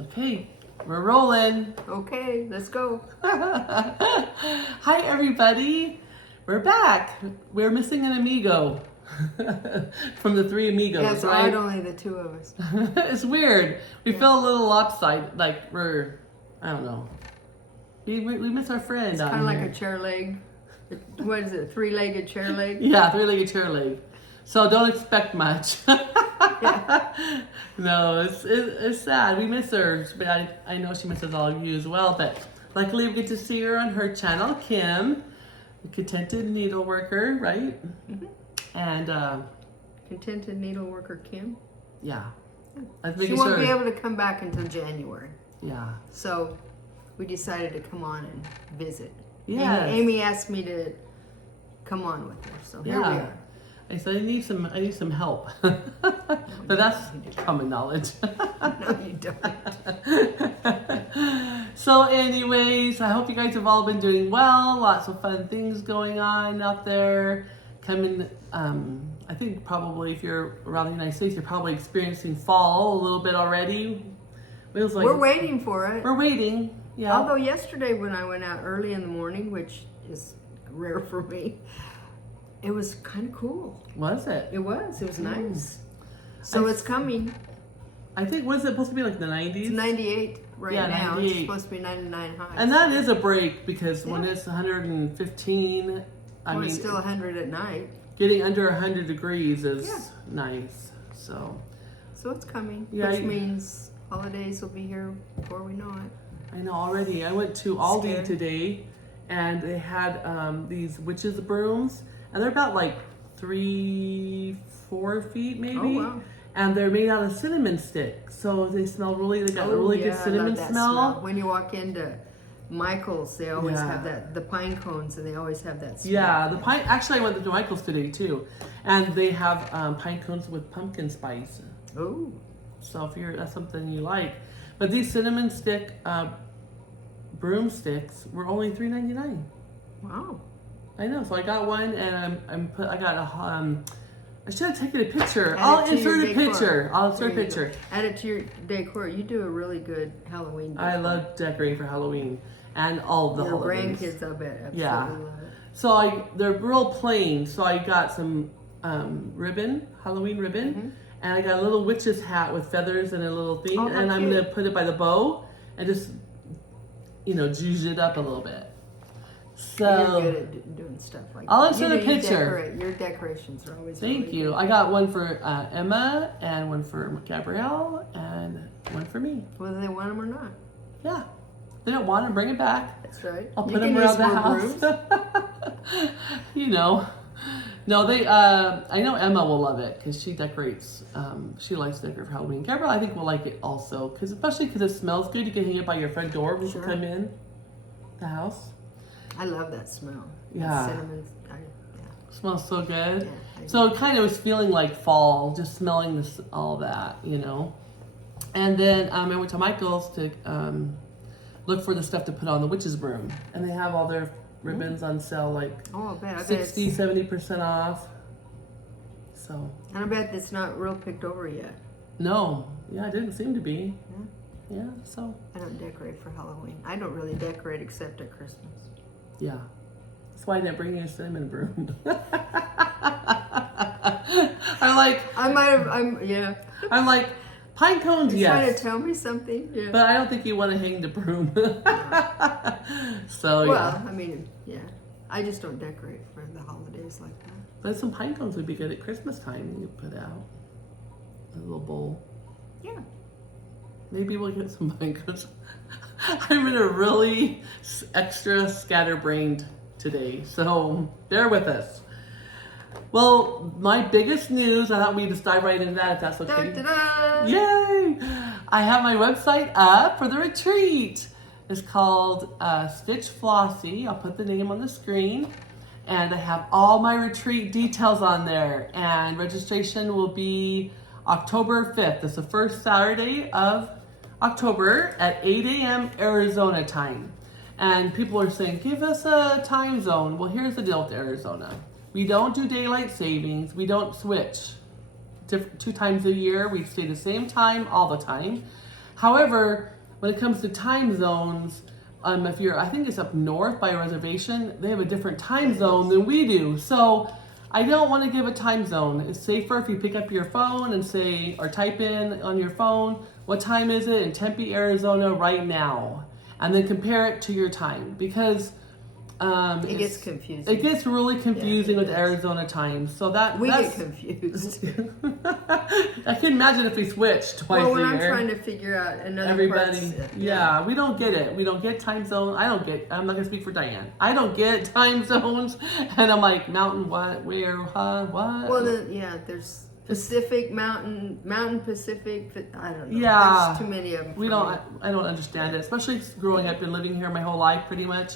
Okay, we're rolling. Okay, let's go. Hi, everybody. We're back. We're missing an amigo from the three amigos. That's right, only the two of us. It's weird. We feel a little lopsided, like we're, I don't know. We miss our friend. It's kind of like a chair leg. What is it, three-legged chair leg? Yeah, three-legged chair leg. So don't expect much. Yeah. No, it's sad. We miss her, but I know she misses all of you as well. But luckily we get to see her on her channel, Kim, the Contented Needleworker, right? Mm-hmm. And Contented Needleworker Kim. yeah, She won't be able to come back until January. Yeah. So we decided to come on and visit. Yeah. Amy asked me to come on with her, so here we are. I said I need some help, but that's common knowledge. No, you don't. So, anyways, I hope you guys have all been doing well. Lots of fun things going on out there. Coming, I think probably if you're around the United States, you're probably experiencing fall a little bit already. Feels like We're waiting for it. We're waiting. Yeah. Although yesterday when I went out early in the morning, which is rare for me, it was kind of cool. Was it? It was. It was nice. So it's coming. I think, was it supposed to be like the 90s? It's 98 right now. 98. It's supposed to be 99 high. And that is a break because when it's 115, I mean, it's still 100 at night. Getting under 100 degrees is nice. So it's coming, Yeah, which means holidays will be here before we know it. I know already. I went to Aldi today, and they had these witches brooms, and they're about like 3-4 feet maybe. Oh, wow. And they're made out of cinnamon stick, so they smell really. They got a really good cinnamon smell. When you walk into Michael's, they always have the pine cones, and they always have that smell. Yeah, the pine. Actually, I went to Michael's today too, and they have pine cones with pumpkin spice. Oh. So if that's something you like, but these cinnamon stick broomsticks were only $3.99. Wow. I know. So I got one, and I got a. I should have taken a picture. I'll insert a picture. Add it to your decor. You do a really good Halloween decor. I love decorating for Halloween and all of the holidays. Your grandkids, I bet, absolutely love it. So they're real plain. So I got some ribbon, Halloween ribbon, and I got a little witch's hat with feathers and a little thing, and I'm gonna put it by the bow and just, juice it up a little bit. So you're good at doing stuff like that. I'll insert a picture. Your decorations are always Thank you. I got one for Emma, and one for Gabrielle, and one for me. Whether they want them or not. Yeah. They don't want them, bring it back. That's right. I'll put them around the house. No, they. I know Emma will love it because she decorates. She likes to decorate for Halloween. Gabrielle, I think, will like it also, especially because it smells good. You can hang it by your front door when you come in the house. I love that smell. Yeah. That cinnamon. Smells so good. Yeah, so it kind of was feeling like fall, just smelling this, all that, And then I went to Michael's to look for the stuff to put on the witch's broom, and they have all their ribbons on sale, like 60, 70% off. So. And I bet it's not real picked over yet. No, it didn't seem to be. Yeah, so. I don't decorate for Halloween. I don't really decorate except at Christmas. Yeah. That's why I didn't bring you a cinnamon broom. I'm like, pine cones, You're trying to tell me something? Yeah. But I don't think you want to hang the broom. So, I just don't decorate for the holidays like that. But some pine cones would be good at Christmas time. You put out a little bowl. Yeah. Maybe we'll get some pine cones. I'm in a really extra scatterbrained today, so bear with us. Well, my biggest news, I thought we'd just dive right into that if that's okay. Da-da-da! Yay! I have my website up for the retreat. It's called Stitch Flossy. I'll put the name on the screen. And I have all my retreat details on there. And registration will be October 5th. It's the first Saturday of October at 8 a.m. Arizona time. And people are saying, give us a time zone. Well, here's the deal with Arizona. We don't do daylight savings. We don't switch 2 times a year. We stay the same time all the time. However, when it comes to time zones, if you're, I think it's up north by a reservation, they have a different time zone than we do. So I don't want to give a time zone. It's safer if you pick up your phone and say, or type in on your phone, what time is it in Tempe, Arizona right now? And then compare it to your time, because it gets confusing. It gets really confusing with does. Arizona time. So We that's get confused. I can imagine if we switched twice Well, when a I'm year. trying to figure out another Everybody, parts, yeah, we don't get it. We don't get time zone. I'm not gonna speak for Dyann. I don't get time zones, and I'm like, mountain, what, where, huh, what? Well, there's Pacific, mountain, Pacific. I don't know. Yeah. There's too many of them. I don't understand it, especially growing up and living here my whole life, pretty much.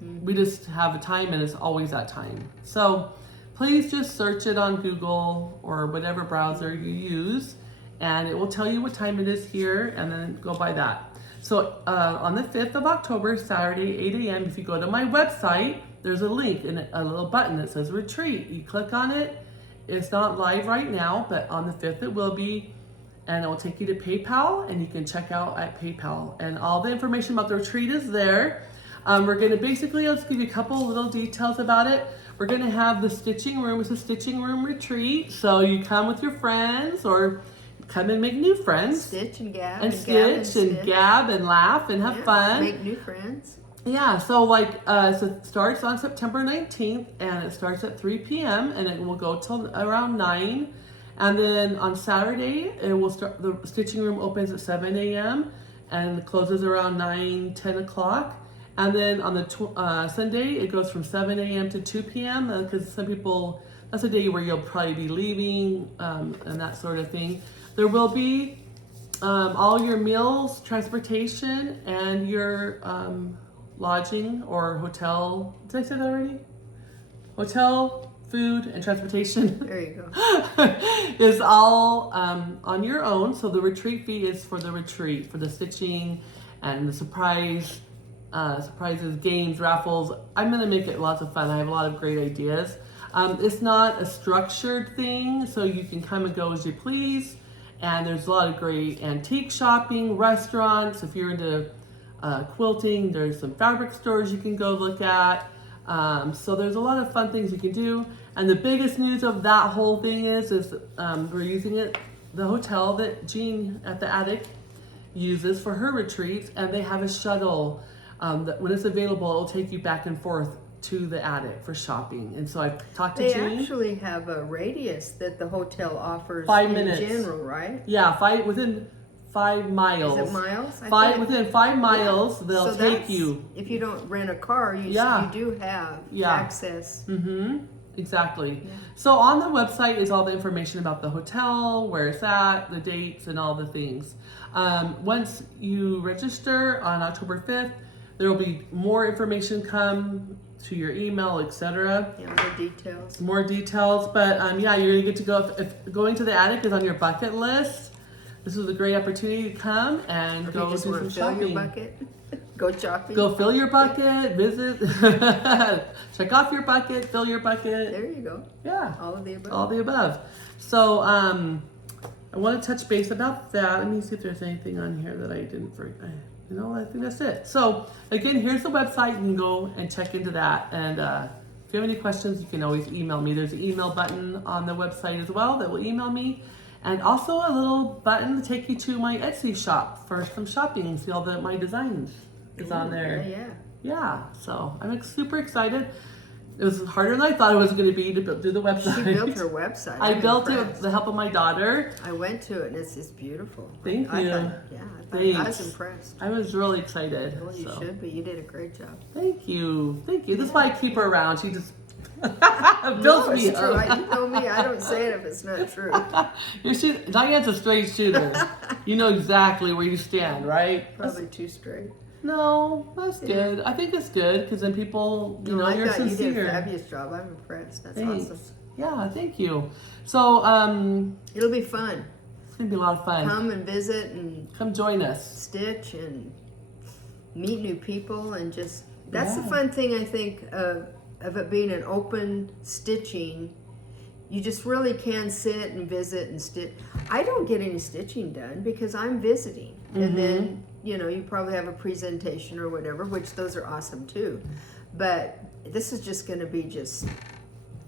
We just have a time, and it's always that time. So please just search it on Google or whatever browser you use, and it will tell you what time it is here, and then go by that. So on the 5th of October, Saturday, 8 a.m., if you go to my website, there's a link and a little button that says retreat. You click on it. It's not live right now, but on the 5th it will be, and it will take you to PayPal, and you can check out at PayPal. And all the information about the retreat is there. We're going to basically, let's give you a couple little details about it. We're going to have the stitching room. It's a stitching room retreat. So you come with your friends, or come and make new friends. Stitch and gab. And stitch and gab and laugh and have fun. Make new friends. Yeah, so so it starts on September 19th, and it starts at 3 p.m. and it will go till around 9. And then on Saturday, it will start. The stitching room opens at 7 a.m. and closes around 9, 10 o'clock. And then on the Sunday, it goes from 7 a.m. to 2 p.m. Because some people, that's a day where you'll probably be leaving and that sort of thing. There will be all your meals, transportation, and your lodging or hotel. Did I say that already? Hotel, food, and transportation. There you go. Is all on your own. So the retreat fee is for the retreat, for the stitching and the surprises, games, raffles. I'm gonna make it lots of fun. I have a lot of great ideas. It's not a structured thing, so you can come and go as you please. And there's a lot of great antique shopping, restaurants. If you're into quilting, there's some fabric stores you can go look at. So there's a lot of fun things you can do. And the biggest news of that whole thing is we're using the hotel that Jean at the Attic uses for her retreats, and they have a shuttle that when it's available, it'll take you back and forth to the attic for shopping. And so I've talked to Jean. They actually have a radius that the hotel offers 5 in minutes. General, right? Yeah, within 5 miles. Is it miles? Within 5 miles, they'll So take you. If you don't rent a car, you do have access. Mm-hmm. Exactly. Yeah. So on the website is all the information about the hotel, where it's at, the dates, and all the things. Once you register on October 5th, there will be more information come to your email, etc. Yeah, more details. More details, but you're gonna get to go. If going to the attic is on your bucket list, this is a great opportunity to come and go do some shopping. Fill your bucket. Go shopping. Go fill your bucket, visit, check off your bucket, fill your bucket. There you go. Yeah. All of the above. All the above. So I want to touch base about that. Let me see if there's anything on here that I didn't forget. I think that's it. So again, here's the website. You can go and check into that. And if you have any questions, you can always email me. There's an email button on the website as well that will email me. And also a little button to take you to my Etsy shop for some shopping. See all my designs is on there. Yeah. So I'm super excited. It was harder than I thought it was going to be to do the website. She built her website. I built it with the help of my daughter. I went to it and it's just beautiful. Thank you. I was impressed. I was really excited. Well, you should be. You did a great job. Thank you. That's why I keep her around. She just builds me it's true. up. You know me. I don't say it if it's not true. Diane's a straight shooter. You know exactly where you stand, right? Probably too straight. No, that's good. I think it's good because then people, you're sincere. You did a fabulous job. I'm impressed. That's awesome. Yeah, thank you. So, it'll be fun. It's gonna be a lot of fun. Come and visit and come join us. Stitch and meet new people and that's the fun thing I think of it being an open stitching you just really can sit and visit and stitch. I don't get any stitching done because I'm visiting. And then, you know, you probably have a presentation or whatever, which those are awesome too. But this is just going to be just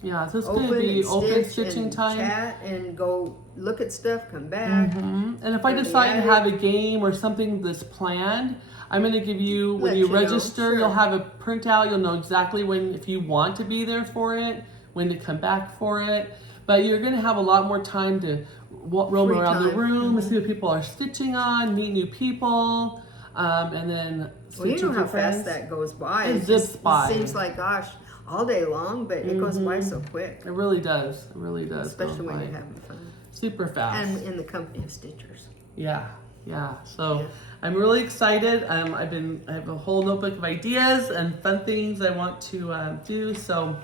yeah, so it's going to be open stitching and time. Chat and go look at stuff, come back. And if I decide to have a game or something that's planned, I'm going to give you, when you register, you'll have a printout. You'll know exactly when, if you want to be there for it, when to come back for it. But you're going to have a lot more time to roam around the room, see what people are stitching on, meet new people, and then stitch well, you know with how your friends. fast that goes by. It zips by. It seems like, gosh, all day long, but it goes by so quick. It really does. It really does. Especially when you're having fun. Super fast. And in the company of stitchers. Yeah, yeah. So I'm really excited. I have a whole notebook of ideas and fun things I want to do. So,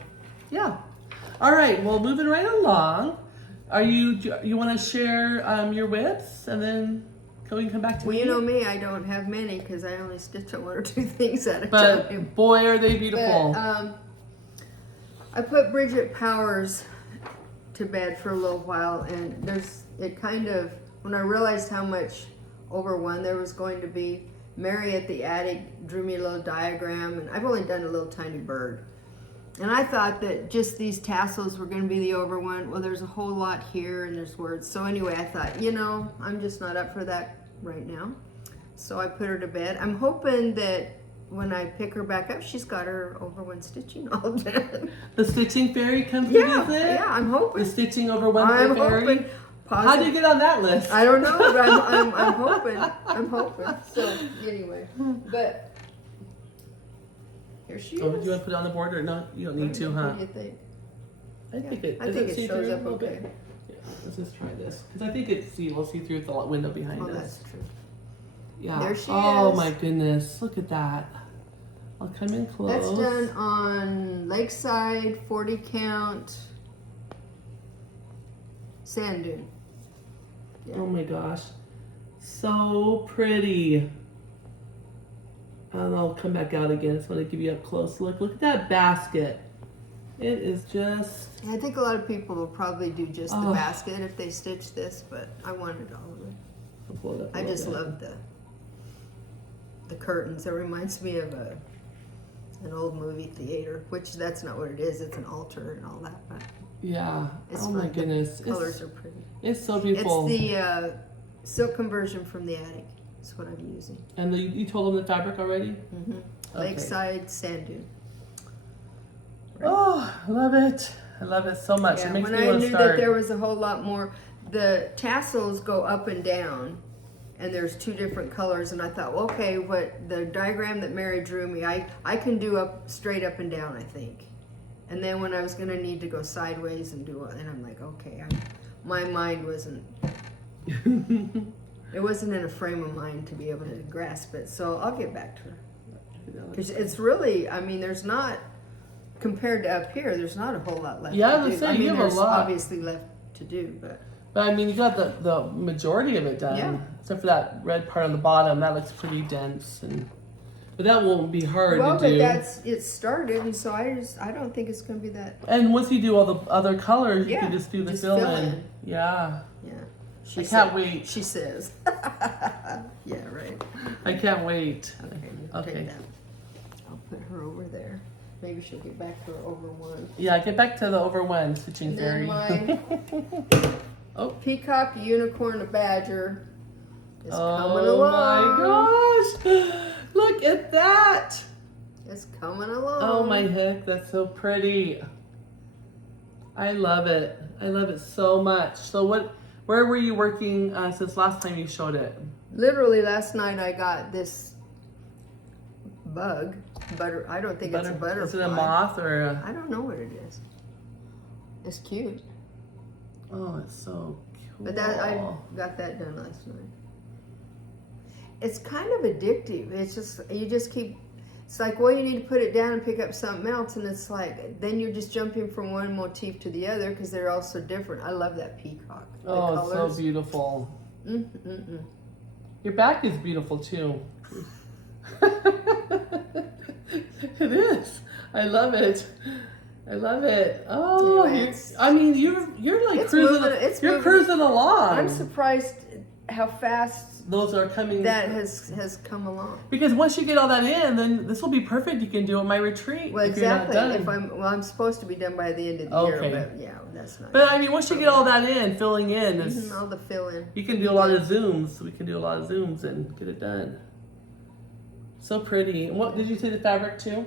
yeah. All right. Well, moving right along. You want to share your whips, and then we can come back to me? Well, you know me, I don't have many because I only stitch on 1 or 2 things at a time. But boy, are they beautiful. But, I put Bridget Powers to bed for a little while, and when I realized how much over one there was going to be, Mary at the attic drew me a little diagram, and I've only done a little tiny bird. And I thought that just these tassels were going to be the over one. Well, there's a whole lot here, and there's words. So anyway, I thought, you know, I'm just not up for that right now. So I put her to bed. I'm hoping that when I pick her back up, she's got her over one stitching all done. The stitching fairy comes to visit? Yeah, I'm hoping. The stitching over one fairy? Hoping. How do you get on that list? I don't know, but I'm hoping. I'm hoping. So anyway, but here she is. Do you want to put it on the board or not? You don't need to, huh? What do you think? I think it shows up okay. Yeah, let's just try this. Because I think we'll see through the window behind us. Oh, that's true. Yeah. There she oh is. My goodness. Look at that. I'll come in close. That's done on Lakeside, 40 count, sand dune. Yeah. Oh my gosh. So pretty. And I'll come back out again. I just want to give you a close look. Look at that basket. It is just... I think a lot of people will probably do just the basket if they stitch this, but I wanted all of it. I'll pull it up. I just love the curtains. It reminds me of an old movie theater, which that's not what it is. It's an altar and all that. But yeah. it's oh fun. my goodness. The colors are pretty. It's so beautiful. It's the silk conversion from the attic. That's what I'm using. And you told them the fabric already? Mm-hmm. Okay. Lakeside sand dune. Right. Oh, I love it. I love it so much. Yeah, it makes when me I want to knew start. that there was a whole lot more, the tassels go up and down, and there's 2 different colors, and I thought, well, okay, what the diagram that Mary drew me, I can do straight up and down, I think. And then when I was going to need to go sideways and do it, and I'm like, okay, my mind wasn't, it wasn't in a frame of mind to be able to grasp it, so I'll get back to her. Because it's really, I mean, there's not, compared to up here, there's not a whole lot left to do. I mean, you have a lot. Obviously left to do, but I mean, you got the majority of it done, except for that red part on the bottom. That looks pretty dense, but that won't be hard to do. Well, but it started, and so I don't think it's going to be that. And once you do all the other colors, you can just do the fill in. Yeah. Yeah. I can't wait. She says. Yeah, right. I can't wait. Okay. Take that. I'll put her over there. Maybe she'll get back to her over one. Yeah, get back to the over one stitching fairy. My Peacock unicorn badger is coming along. Oh my gosh! Look at that! It's coming along. Oh my heck, that's so pretty. I love it. I love it so much. So where were you working since last time you showed it? Literally last night I got this bug. I don't think it's a butterfly. Is it a moth or a... I don't know what it is. It's cute. Oh, it's so cool. But I got that done last night. It's kind of addictive. It's just, you just keep, it's like, well, you need to put it down and pick up something else. And it's like, then you're just jumping from one motif to the other because they're all so different. I love that peacock. Oh, it's so beautiful. Your back is beautiful too. It is. I love it. I love it. Oh, Anyway, you're like it's cruising. moving- it's you're moving. cruising along. I'm surprised how fast Those are coming. that has come along. Because once you get all that in, then this will be perfect. You can do on my retreat. Well, if you're not exactly. done. I'm supposed to be done by the end of the Okay. year, but yeah, that's not. But I mean, once you get all that in, filling in, is, All the fill in. you can do a lot of zooms. We can do a lot of zooms and get it done. So pretty. And what did you say the fabric too?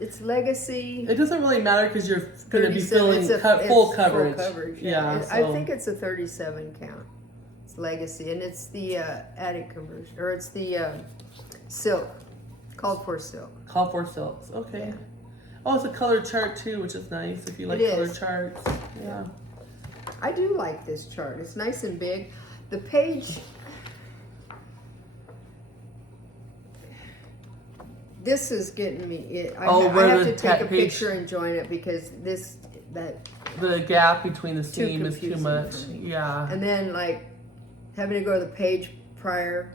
It's legacy. It doesn't really matter because you're going to be 37 filling it's full coverage. Full coverage. Yeah. I So. think it's a 37 count. It's legacy, and it's the attic conversion, or it's the silk, called for silk. Call for silks. Okay. Yeah. Oh, it's a color chart too, which is nice if you like It color is. charts. Yeah. I do like this chart. It's nice and big. The page. This is getting me. I where have the to take a page- picture and join it because that. The gap between the Too seam is too confusing much. for me. Yeah. And then like having to go to the page prior.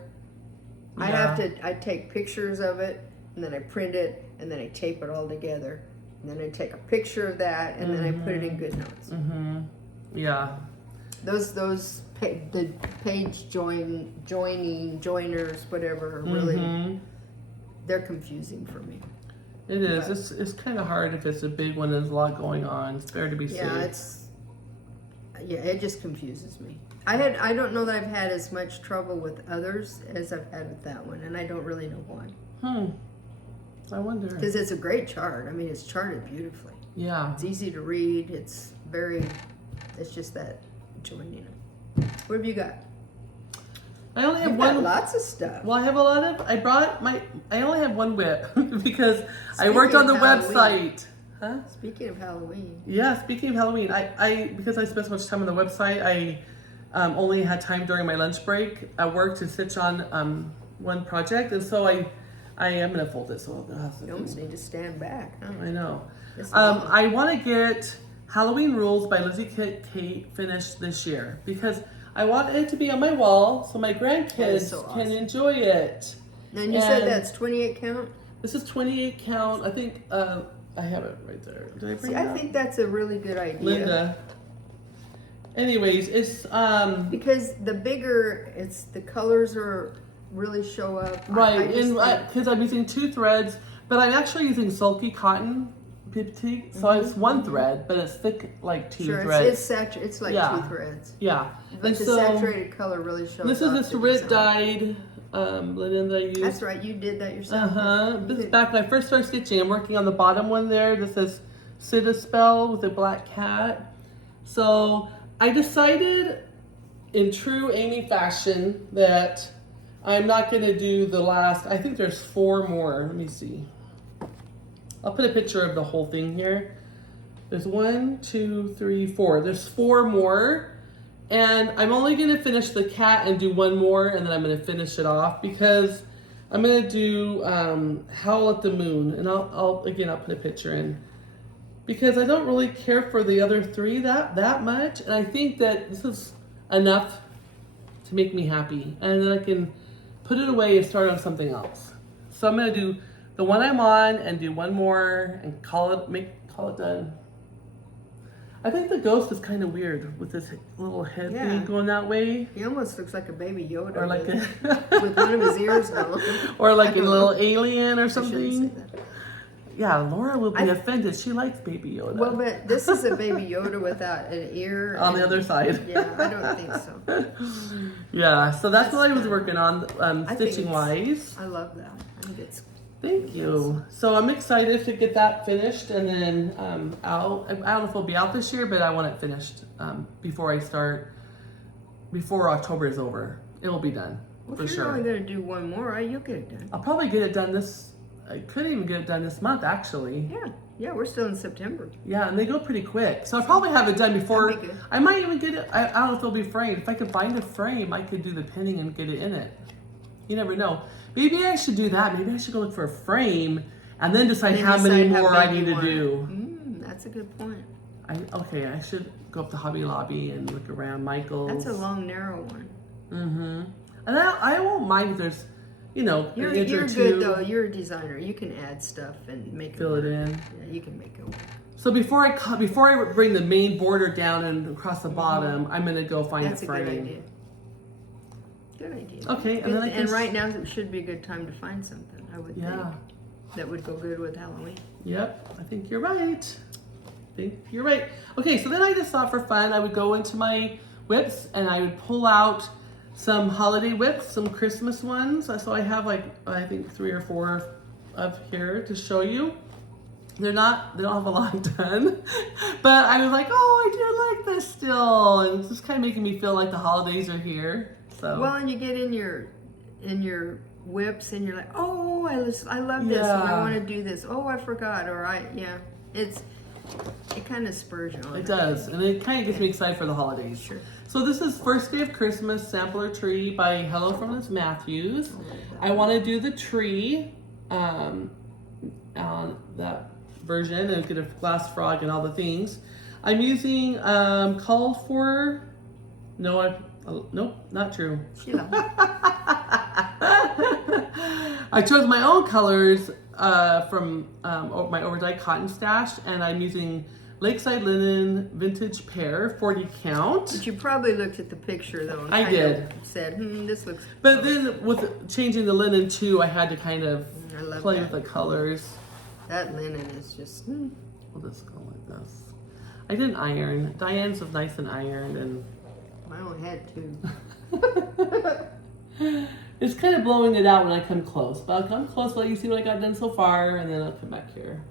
I take pictures of it and then I print it and then I tape it all together. And then I take a picture of that and then I put it in GoodNotes. Mm-hmm. Yeah. The page joiners, whatever, are really, they're confusing for me. It is. It's kind of hard if it's a big one. There's a lot going on. It's better to be safe. It just confuses me. I don't know that I've had as much trouble with others as I've had with that one, and I don't really know why. I wonder. Because it's a great chart. I mean, it's charted beautifully. Yeah. It's easy to read. It's just that joining it. What have you got? I only have You've one. got lots of stuff. Well, I have a lot of. I only have one whip because I worked Speaking on the of Halloween. website. Huh? Speaking of Halloween. Yeah, speaking of Halloween, because I spent so much time on the website, I only had time during my lunch break at work to stitch on one project, and so I am gonna fold it. So I'll have to. You almost need to stand back. Huh? I know. It's long. I want to get Halloween Rules by Lizzie Kate finished this year because I want it to be on my wall so my grandkids so can awesome. enjoy it. And you said that's 28 count? This is 28 count. I think I have it right there. Did I bring See, it I up? think that's a really good idea. Linda. Anyways, it's Because the bigger, the colors really show up. right, I because I'm using 2 threads, but I'm actually using sulky cotton Peacock, so it's 1 thread, but it's thick like 2 sure, threads. it's like 2 threads. Yeah, But and the so saturated color really shows this up. is this the red design. dyed linen that I used. That's right, you did that yourself. This is back when I first started stitching. I'm working on the bottom one there. This is Sit Spell with a black cat. So I decided in true Amy fashion that I'm not going to do the last, I think there's 4 more. Let me see. I'll put a picture of the whole thing here. There's 1, 2, 3, 4. There's 4 more. And I'm only going to finish the cat and do 1 more, and then I'm going to finish it off because I'm going to do Howl at the Moon. And I'll put a picture in. Because I don't really care for the other 3 that much. And I think that this is enough to make me happy. And then I can put it away and start on something else. So I'm going to do the one I'm on and do 1 more and call it done. I think the ghost is kind of weird with this little head thing going that way. He almost looks like a baby Yoda. Or like with one of his ears gone. or like a I don't little know. alien or I shouldn't something. say that. Yeah, Laura will be offended. She likes Baby Yoda. Well, but this is a baby Yoda without an ear. On the other side. Yeah, I don't think so. Yeah, so that's what I was working on, I think stitching wise. I love that. I think it's Thank you. So I'm excited to get that finished, and then I don't know if it'll be out this year, but I want it finished before October is over. It will be done well, for if you're sure. only going to do 1 more, right? You'll get it done. I'll probably get it done I could even get it done this month, actually. Yeah, we're still in September. Yeah, and they go pretty quick. So I'll probably have it done before. That'd be good. I might even get it. I don't know if it'll be framed. If I could find a frame, I could do the pinning and get it in it. You never know. Maybe I should do that. Maybe I should go look for a frame and then decide how many more I need to do. That's a good point. I should go up to Hobby Lobby and look around Michael's. That's a long, narrow one. Mm-hmm. And I won't mind if there's, you're You're good though. You're a designer. You can add stuff and make fill it in. Yeah, you can make it work. So before I bring the main border down and across the bottom, I'm gonna go find That's a a frame. good idea. Good idea. Okay, and then I can. And right now it should be a good time to find something. I would Yeah. think that would go good with Halloween. Yep, I think you're right. Okay, so then I just thought for fun I would go into my whips and I would pull out some holiday whips, some Christmas ones. So I have like I think 3 or 4 up here to show you. They don't have a lot done, but I was like, oh, I do like this still, and it's just kind of making me feel like the holidays are here. So Well, and you get in your whips and you're like, oh, I love this, Yeah. and I want to do this. Oh, I forgot, or it kind of spurs you on. it does, and it kind of gets me excited for the holidays. Sure. So this is First Day of Christmas Sampler Tree by Hello from Miss Matthews. I want to do the tree on that version and get a glass frog and all the things. I'm using called for. Nope, not true. Sheila. I chose my own colors from my overdyed cotton stash, and I'm using Lakeside Linen Vintage Pear 40 count. But you probably looked at the picture though. And I kind did. of said, this looks. But then with changing the linen too, I had to kind of I love play that. with the colors. That linen is just. We'll just go like this. I didn't iron. Diane's was nice and ironed, and My own head too. it's kind of blowing it out when I come close. But I'll come close, let you see what I got done so far, and then I'll come back here.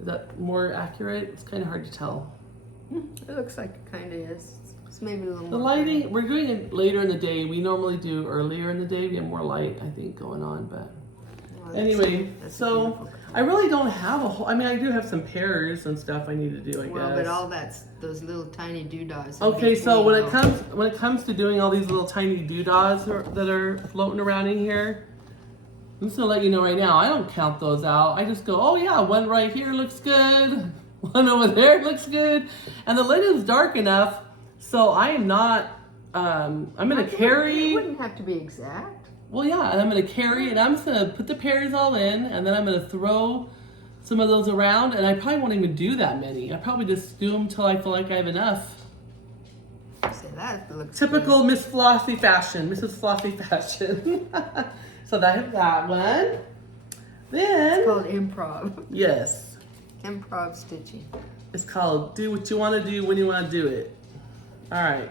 Is that more accurate? It's kind of hard to tell. It looks like it kind of is. It's maybe a little The more. lighting, we're doing it later in the day. We normally do earlier in the day. We have more light, I think, going on. But Well, that's- anyway, that's a so beautiful color. I really don't have a whole. I mean, I do have some pears and stuff I need to do. I Well, guess. but all those little tiny doodads. in Okay, so between, when it comes to doing all these little tiny doodads that are floating around in here, I'm just gonna let you know right now. I don't count those out. I just go, oh yeah, one right here looks good, one over there looks good, and the linen's dark enough, so I am not. I'm gonna It carry. wouldn't have to be exact. Well, yeah, and I'm gonna carry, and I'm just gonna put the pears all in, and then I'm gonna throw some of those around, and I probably won't even do that many. I probably just do them till I feel like I have enough. Say that looks Typical Miss Flossy fashion, Mrs. Flossy fashion. So that's that one. Then, It's called improv. yes, Improv stitching. it's called do what you want to do when you want to do it. All right.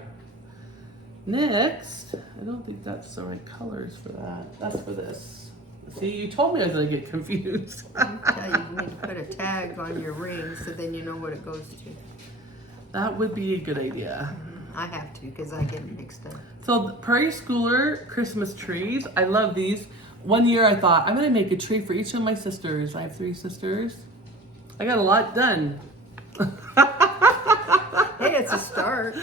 Next, I don't think that's the right colors for that. That's for this. See, you told me I was going to get confused. I tell you, you need to put a tag on your ring so then you know what it goes to. That would be a good idea. I have to because I get mixed up. So the Prairie Schooler Christmas trees. I love these. One year I thought, I'm going to make a tree for each of my sisters. I have 3 sisters. I got a lot done. Hey, it's a start.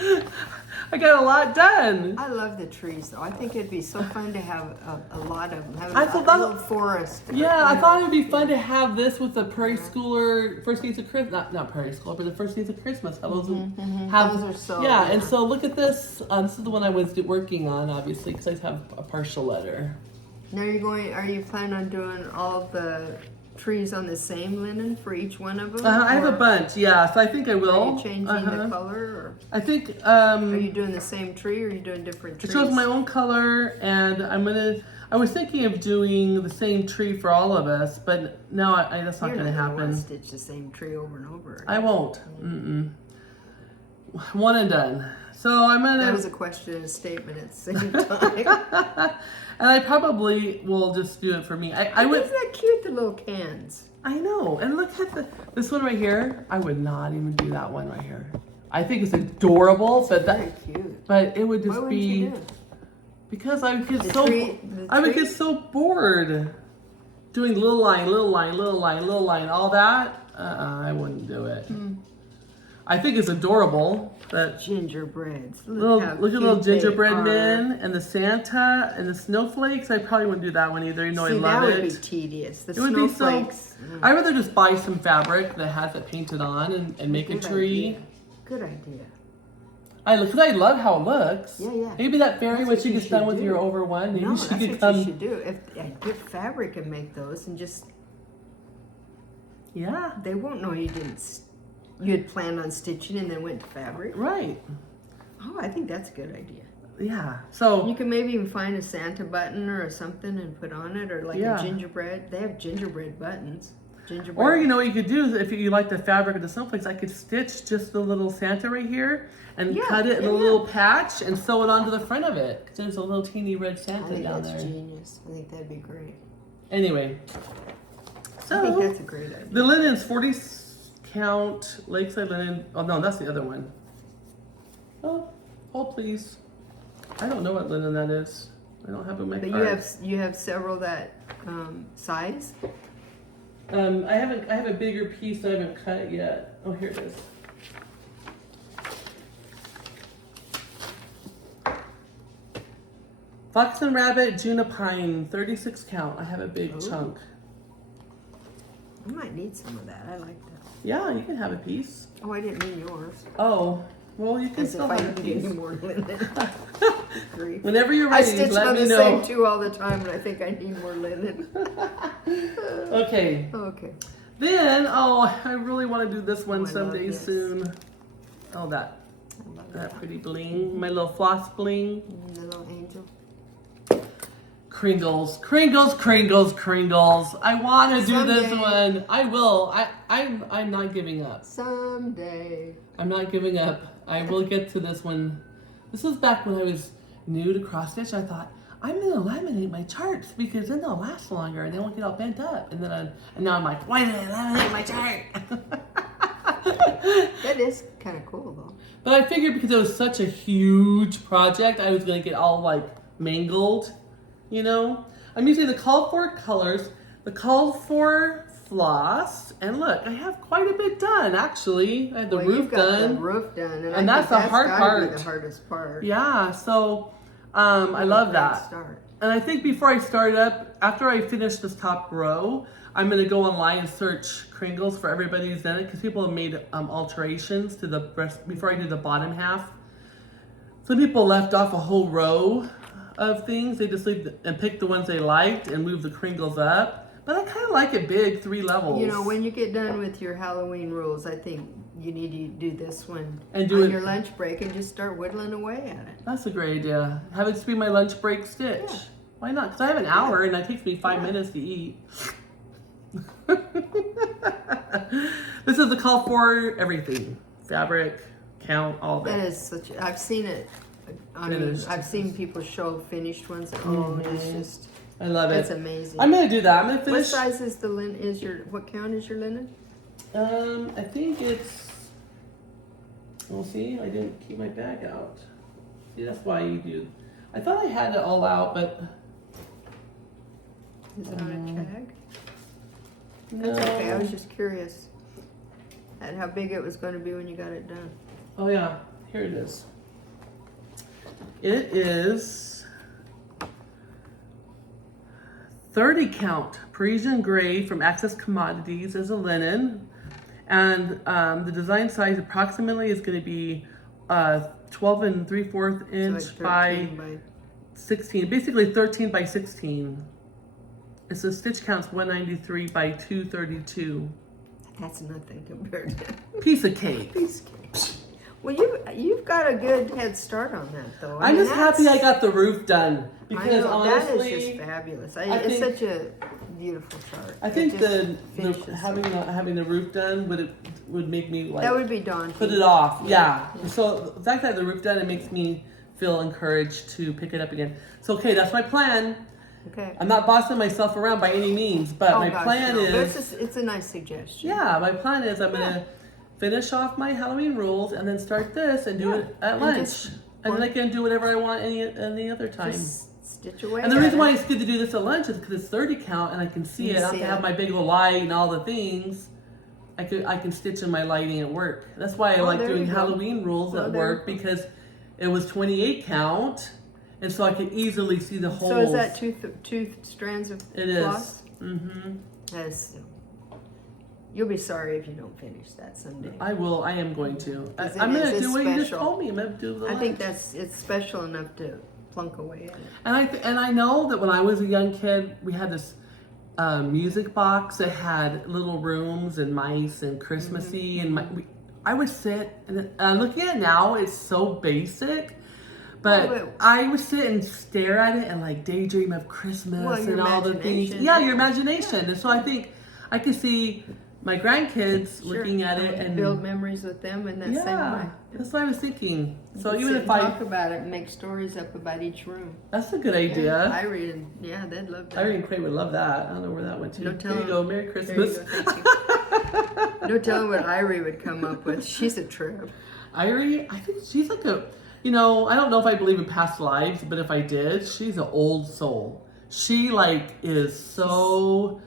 I got a lot done. I love the trees though. I think it'd be so fun to have a lot of them. Have I a thought that- little forest. Yeah, I thought it would be fun to have this with the Prairie Schooler First Days of Christmas. Not Prairie Schooler, but the First Days of Christmas. How those have, Those are so. yeah, and so look at this. This is the one I was working on, obviously, because I have a partial letter. Now are you planning on doing all the trees on the same linen for each one of them? I have a Or bunch, yeah, so I think I will. Are you changing the color? Or I think are you doing the same tree or are you doing different I trees? chose my own color, and I was thinking of doing the same tree for all of us, but no, that's not You're going to not gonna happen. want to stitch the same tree over and over. I won't. One and done. So I'm That gonna. was a question and a statement at the same time. And I probably will just do it for me. I would. Isn't that cute, the little cans? I know. And look at this one right here. I would not even do that one right here. I think it's adorable, but Very cute. but it would Why just wouldn't be you do it? because I would get The so tree- the I would tree? get so bored doing little line, all that. I wouldn't do it. I think it's adorable, but Gingerbreads. look at little cute they gingerbread are. men and the Santa and the snowflakes. I probably wouldn't do that one either. You know, See, I that love would it. be tedious. The It would be so. snowflakes. I'd rather just buy some fabric that has it painted on and make a Good tree. idea. Good idea. Because I love how it looks. Yeah, yeah. Maybe that fairy That's when what she you gets done should with do. your over one, maybe No, she that's could what come. you should do. If get fabric and make those and just Yeah. they won't know you didn't You had planned on stitching and then went to fabric? Right. Oh, I think that's a good idea. Yeah. So you can maybe even find a Santa button or something and put on it, or like Yeah. a gingerbread. They have gingerbread buttons. Or you know what you could do is if you like the fabric of the snowflakes, I could stitch just the little Santa right here and cut it in a little patch and sew it onto the front of it. 'Cause there's a little teeny red I Santa think down that's there. genius. I think that'd be great. Anyway, so I think that's a great idea. the linen's 40 count Lakeside linen. Oh no, that's the other one. Oh please. I don't know what linen that is. I don't have it in my But card. you have several that size. I have a bigger piece I haven't cut yet. Oh, here it is. Fox and Rabbit, Juna Pine, 36 count. I have a big chunk. I might need some of that. I like that. Yeah, you can have a piece. Oh, I didn't mean yours. Oh, well, you can As still if I have a need any piece. more linen. Grief. Whenever you're I ready, stitch let on me the know. same two all the time, and I think I need more linen. Okay. Okay. Then, I really want to do this one Oh, I someday love this. soon. Oh, I love that pretty bling. My little floss bling. The little angel. Kringles, Kringles, Kringles, Kringles. I want to do this Someday. one. I will. I'm not giving up. Someday. I'm not giving up. I will get to this one. This was back when I was new to cross stitch. I thought I'm gonna laminate my charts because then they'll last longer and they won't get all bent up. And then and now I'm like, why did I laminate my chart? That is kind of cool though. But I figured because it was such a huge project, I was gonna get all like mangled. You know, I'm using the called for colors, the called for floss, and look, I have quite a bit done actually. I had the Well, roof you've got done. the roof done, And that's the hard gotta part. Be the hardest part. Yeah, so I love that. Start. And I think before I start up, after I finish this top row, I'm gonna go online and search Kringles for everybody who's done it because people have made alterations to the breast before I do the bottom half. Some people left off a whole row of things. They just leave and pick the ones they liked and move the Kringles up. But I kind of like it big, 3 levels. You know, when you get done with your Halloween rules, I think you need to do this one And do on it- your lunch break and just start whittling away at it. That's a great idea. Have it be my lunch break stitch. Yeah. Why not? Because I have an hour and it takes me 5 minutes to eat. This is the call for everything. Fabric, count, all of it. That is such. I've seen it. Finished. I've seen people show finished ones. Oh, it's just. I love it. That's amazing. I'm gonna do that. I'm gonna What finish. size is the linen? What count is your linen? I think it's. We'll see. I didn't keep my bag out. See, that's why you do. I thought I had it all out, but Is it on a tag? no. That's okay. I was just curious at how big it was going to be when you got it done. Oh yeah, here it is. It is 30 count Parisian gray from Access Commodities as a linen, and the design size approximately is going to be 12 3/4 inch So like by 13 16, basically 13 by 16. It says stitch count's 193 by 232. That's nothing compared to Piece of cake. piece of cake. Well, you've got a good head start on that, though. I'm mean, just happy I that's- got the roof done I because know, that is honestly, just fabulous. I It's think- such a beautiful chart. I think It just the finishes. having the roof done would make me like That would be daunting. put it off. Yeah. So the fact that I have the roof done, it makes me feel encouraged to pick it up again. So okay, that's my plan. Okay. I'm not bossing myself around by any means, but my gosh, plan no. But is it's a nice suggestion. yeah, my plan is I'm gonna finish off my Halloween rules and then start this and do it at And lunch, just and then I can do whatever I want any other time. Just stitch away. And the at reason it. why it's good to do this at lunch is because it's 30 count and I can see You it. I don't have see to have it. my big old light and all the things. I can stitch in my lighting at work. That's why I Oh, like there doing you go. Halloween rules Oh, at there work you go. because it was 28 count, and so I could easily see the holes. So is that two strands of It is. floss? Mm-hmm. That's. You'll be sorry if you don't finish that someday. I will. I am going to. Because it I'm gonna is do what you just special. told me. I'm gonna do the I think lunch. it's special enough to plunk away at it. And I know that when I was a young kid, we had this music box that had little rooms and mice and Christmassy and I would sit, and looking at it now, it's so basic. But Well, I would sit and stare at it and like daydream of Christmas your and all the things. imagination. Yeah, your imagination. And so I think I could see my grandkids looking at it and build memories with them in that same way. That's what I was thinking. So You even sit if and I talk about it and make stories up about each room. that's a good idea. I read, they'd love that. Irene and Craig would love that. I don't know where that went to. Don't tell there you them. go. Merry There Christmas. you go, thank you. Don't tell them what Irie would come up with. She's a trip. Irie, I think she's like a, I don't know if I believe in past lives, but if I did, she's an old soul. She like is so,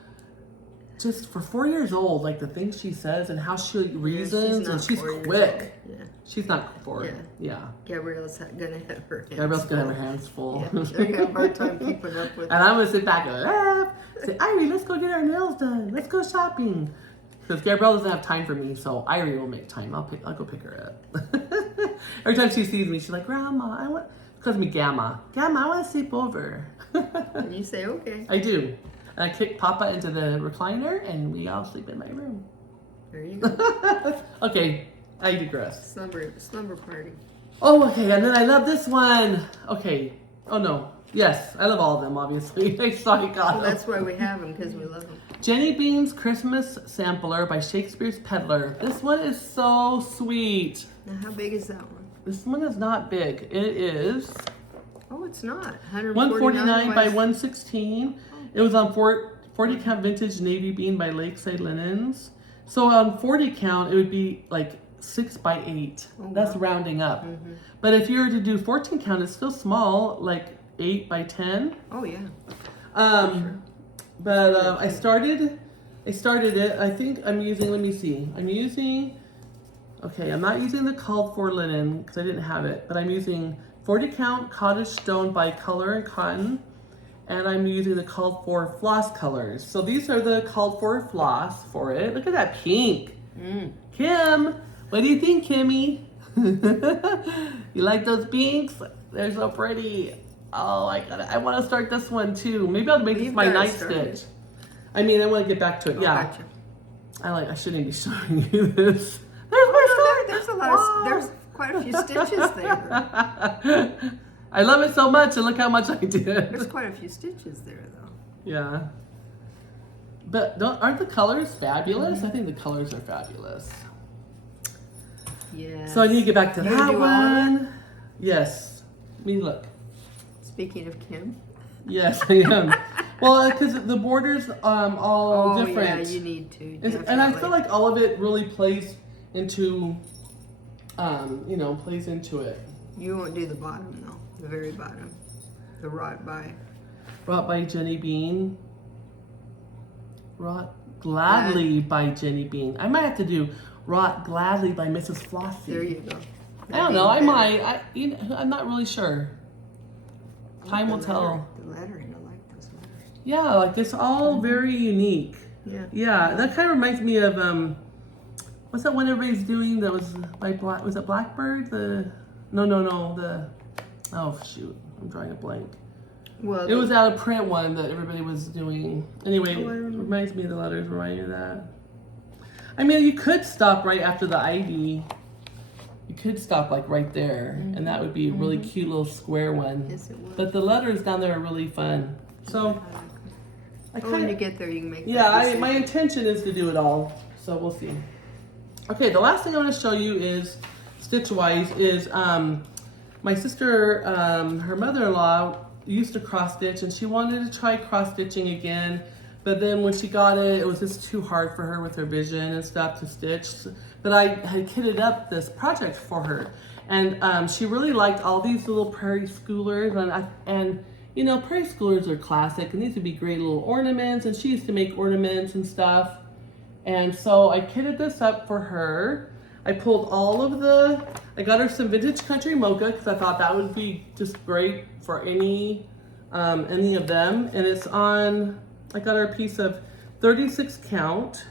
just for 4 years old, like the things she says and how she reasons, and she's quick. Yeah. She's not 4. Yeah. Gabrielle's gonna have her hands Gabrielle's gonna have her hands full. Yeah, they're gonna have a hard time keeping up with And I'm gonna sit back and laugh. Say, Irie, let's go get our nails done. Let's go shopping. Because Gabrielle doesn't have time for me, so Irie will make time. I'll go pick her up. Every time she sees me, she's like, Grandma, she calls me Gamma. Gamma, I want to sleep over. And you say, okay. I do. And I kick Papa into the recliner, and we all sleep in my room. There you go. Okay, I digress. Slumber party. Oh, okay, and then I love this one. Okay. Oh, no. Yes, I love all of them, obviously. I saw you got Well, them. that's why we have them, because we love them. Jenny Bean's Christmas Sampler by Shakespeare's Peddler. This one is so sweet. Now, how big is that one? This one is not big. It is Oh, it's not. 149 by 116. It was on 40 count vintage navy bean by Lakeside Linens. So on 40 count, it would be like 6 by 8. Oh, That's wow. rounding up. Mm-hmm. But if you were to do 14 count, it's still small, like 8 by 10. Oh, yeah. Sure. But I started it. I think I'm using, let me see. I'm not using the called for linen because I didn't have it, but I'm using 40 count cottage stone by Color and Cotton, and I'm using the called for floss colors. So these are the called for floss for it. Look at that pink. Kim, what do you think, Kimmy? You like those pinks? They're so pretty. Oh, I want to start this one too. Maybe I'll make this my night stitch. I want to get back to it. Yeah. Gotcha. I shouldn't be showing you this. There's my start. There's a lot there's quite a few stitches there. I love it so much, and look how much I did. There's quite a few stitches there, though. Yeah. But aren't the colors fabulous? I think the colors are fabulous. Yeah. So I need to get back to You that do all that? one. Yes. Look. Speaking of Kim. Yes, I am. Well, because the borders all different. Yeah, you need to. And I feel like all of it really plays into, plays into it. You won't do the bottom, though. The very bottom. The wrought by. Wrought by Jenny Bean. Wrought gladly by Jenny Bean. I might have to do wrought gladly by Mrs. Flossy. There you go. I don't know. I might. I'm not really sure. Time will tell. The lettering, I like those letters. Yeah, like it's all very unique. Yeah. Yeah, that kind of reminds me of what's that one everybody's doing that was by was it Blackbird? Oh shoot, I'm drawing a blank. Well, It was out of print one that everybody was doing. Anyway, it reminds me of the letters, remind me of that. You could stop right after the ivy. You could stop like right there, and that would be a really cute little square one. Yes, it would. But the letters down there are really fun. So when you get there, you can make. my intention is to do it all. So we'll see. Okay, the last thing I want to show you is stitch-wise is my sister, her mother-in-law used to cross stitch, and she wanted to try cross stitching again. But then when she got it, it was just too hard for her with her vision and stuff to stitch. But I had kitted up this project for her, and she really liked all these little Prairie Schoolers, and Prairie Schoolers are classic, and these would be great little ornaments. And she used to make ornaments and stuff, and so I kitted this up for her. I pulled I got her some vintage country mocha because I thought that would be just great for any of them, and it's on. I got her a piece of 36 count.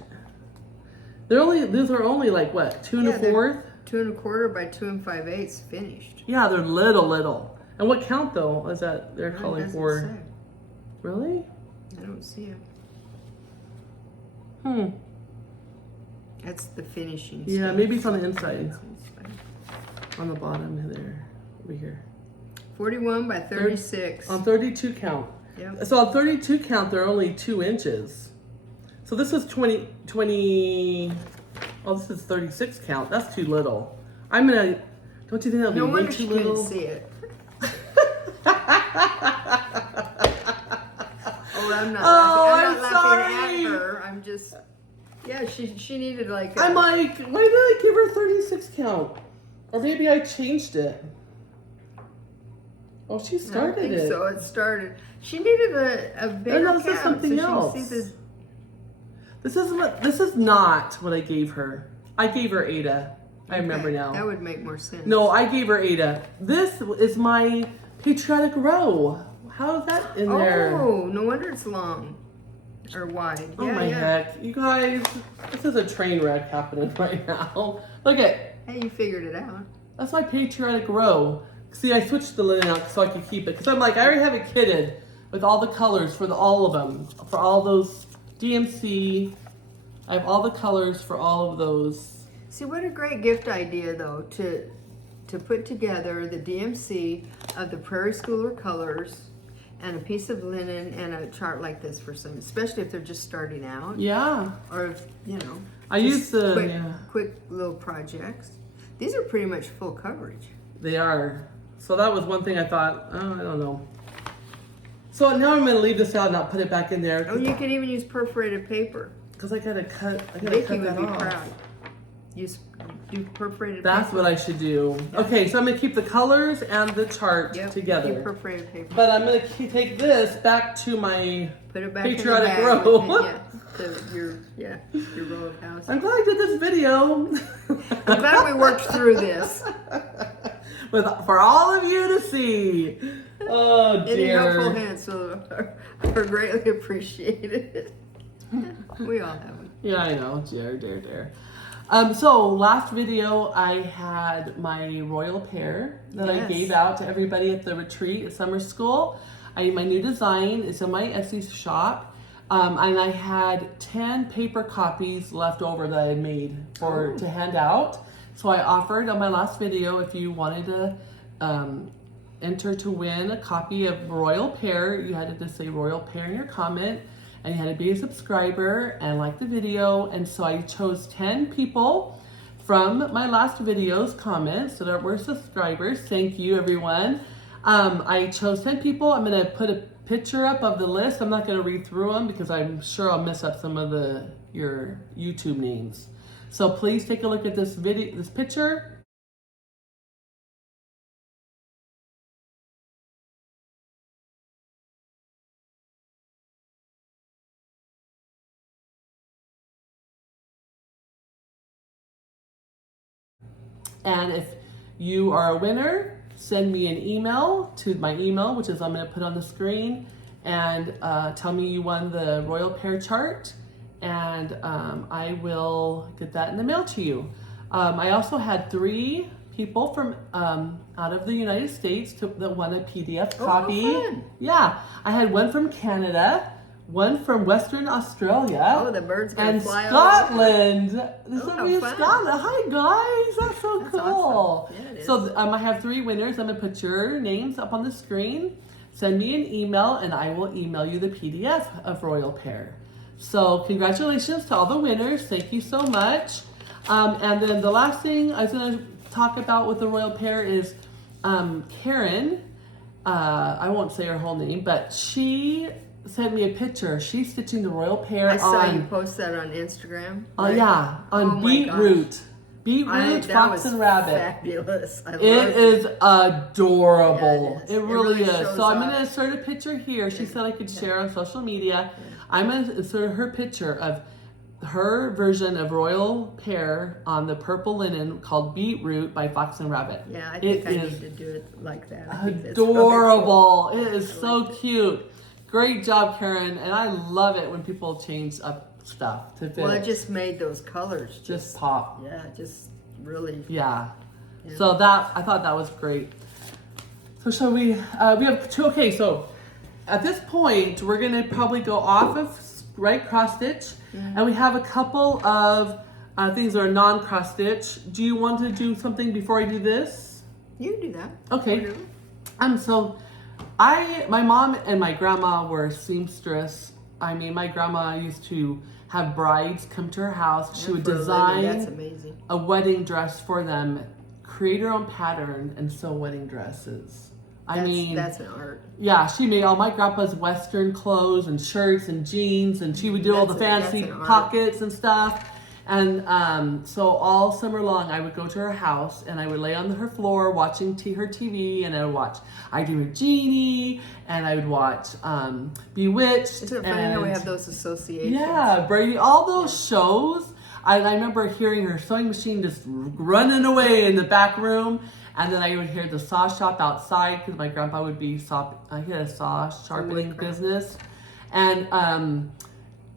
These are only like what, 2 1/4? 2 1/4 by 2 5/8 finished. Yeah, they're little. And what count though is that they're calling for? Say. Really? I don't see it. That's the finishing. Yeah, stuff. maybe it's on the inside. On the bottom there, over here. 41 by 36. On 32 count. Yep. So on 32 count, they're only 2 inches. So this is 20, oh, this is 36 count. That's too little. Don't you think that'll be No way wonder too she little? couldn't see it. I'm not laughing at her. I'm just, yeah, she needed like I'm like, why did I give her 36 count? Or maybe I changed it. Oh, she started I think it. so, it started. She needed a bigger no, count. this is something else. This is not what I gave her. I gave her Ada. I remember now. That would make more sense. No, I gave her Ada. This is my patriotic row. How is that in there? Oh, no wonder it's long or wide. Oh my heck. You guys, this is a train wreck happening right now. Look at. Hey, you figured it out. That's my patriotic row. See, I switched the linen out so I could keep it. Because I'm like, I already have it kitted with all the colors for all of them. For all those DMC. I have all the colors for all of those. See, what a great gift idea, though, to put together the DMC of the Prairie Schooler colors and a piece of linen and a chart like this for some, especially if they're just starting out. Yeah. Or if, I use the quick little projects. These are pretty much full coverage. They are. So that was one thing I thought, I don't know. So now I'm going to leave this out and not put it back in there. Oh, you could even use perforated paper. Because I got to cut Vicky would that be off. proud. Do perforated That's paper. what I should do. Yeah. Okay, so I'm going to keep the colors and the chart Yep, together. keep perforated paper. But I'm going to take this back to my Put it back patriotic in the bag row. with your row of houses. I'm glad I did this video. I'm glad we worked through this. For all of you to see. Oh, Any dear. helpful hints are greatly appreciated. We all have them. Yeah, I know. Dear. So last video I had my royal pair that I gave out to everybody at the retreat at summer school. My new design is in my Etsy shop. And I had 10 paper copies left over that I had made to hand out. So I offered on my last video, if you wanted to enter to win a copy of Royal Pair, you had to just say Royal Pair in your comment, and you had to be a subscriber and like the video. And so I chose 10 people from my last video's comments so that were subscribers. Thank you, everyone. I chose 10 people. I'm going to put a picture up of the list. I'm not going to read through them because I'm sure I'll mess up some of your YouTube names. So please take a look at this picture. And if you are a winner, send me an email to my email, which is I'm going to put on the screen, and tell me you won the Royal Pair chart, and I will get that in the mail to you. I also had 3 people from out of the United States that won a PDF copy. Oh, fun. Yeah, I had one from Canada, one from Western Australia. Oh, the bird's gonna fly Scotland. Oh, Somebody in fun. Scotland. Hi guys, that's so cool. Awesome. Yeah, it is. So I have 3 winners. I'm gonna put your names up on the screen. Send me an email, and I will email you the PDF of Royal Pair. So congratulations to all the winners. Thank you so much. And then the last thing I was gonna talk about with the Royal Pair is Karen. I won't say her whole name, but she sent me a picture. She's stitching the Royal Pair I saw you post that on Instagram. Right? Yeah, on beetroot. Beetroot, fox, and rabbit. Fabulous. I love It is adorable. Yeah, it really is. shows So I'm going off. to insert a picture here. She said I could share on social media. I'm going to insert her picture of her version of Royal Pair on the purple linen called Beetroot by Fox and Rabbit. Yeah, I think I need to do it like that. I think that's Adorable. really cool. It is so cute. Great job, Karen. And I love it when people change up stuff to fit. Well, it just made those colors just pop. Yeah, just really. Yeah. So I thought that was great. So shall we have 2, okay, so at this point, we're gonna probably go off of right cross stitch, and we have a couple of things that are non-cross stitch. Do you want to do something before I do this? You can do that. Okay. So my mom and my grandma were seamstress. I mean, my grandma used to have brides come to her house. She would design That's amazing. a wedding dress for them, create her own pattern, and sew wedding dresses. That's an art. Yeah, she made all my grandpa's Western clothes and shirts and jeans, and she would do all the fancy pockets and stuff. And so all summer long, I would go to her house and I would lay on her floor watching her TV, and I'd do her Genie, and I would watch Bewitched. Isn't it funny how we have those associations? Yeah, Brady, all those shows. I remember hearing her sewing machine just running away in the back room. And then I would hear the saw shop outside because my grandpa would be he had a saw sharpening business. And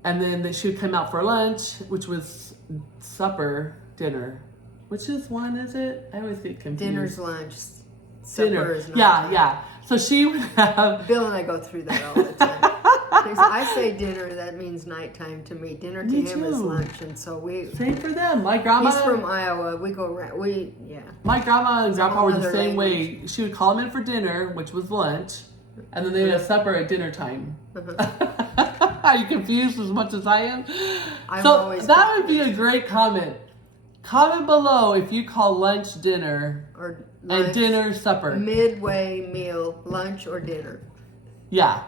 then she would come out for lunch, which was dinner. Which one is it? I always get confused. Dinner's lunch. Supper is not. Yeah. So she would have... Bill and I go through that all the time. I say dinner, that means nighttime to me. Dinner to him is lunch, and so we... Same for them. My grandma... He's from Iowa. We go around. My grandma and grandpa were the same way. She would call them in for dinner, which was lunch, and then they'd have supper at dinner time. Are you confused as much as I am? That would be a great comment. Comment below if you call lunch dinner or lunch, and dinner supper. Midway meal, lunch or dinner. Yeah.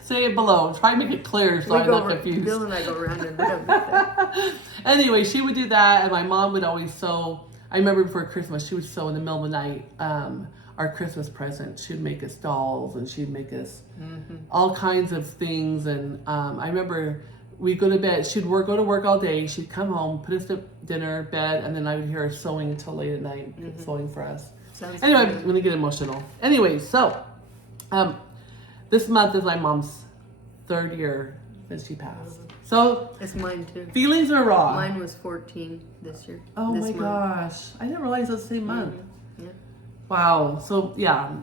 Say it below. Try to make it clear so I'm not confused. Bill and I go around and everything. Anyway, she would do that, and my mom would always sew. I remember before Christmas, she would sew in the middle of the night our Christmas presents. She'd make us dolls, and she'd make us all kinds of things. And I remember we'd go to bed. She'd go to work all day. She'd come home, put us to dinner, bed, and then I would hear her sewing until late at night, sewing for us. Anyway, I'm going to get emotional. Anyway, so this month is my mom's 3rd year that she passed. So it's mine too. Feelings are raw. Mine was 14 this year. Oh my gosh. I didn't realize it was the same month. Yeah. Wow. So yeah,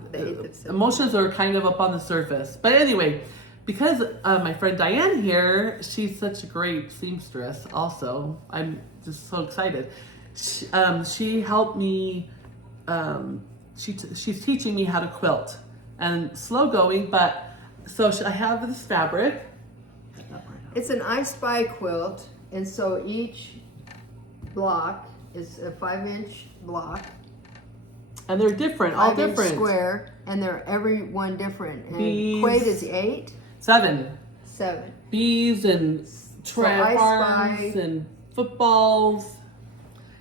emotions are kind of up on the surface. But anyway, because my friend Dyann here, she's such a great seamstress also. I'm just so excited. She helped me, she's teaching me how to quilt. And slow going, but so I have this fabric. It's an I Spy quilt, and so each block is a 5-inch block. And they're different, all different. Square, and they're every one different. And bees, Quaid is 8. 7. Bees and farms and footballs.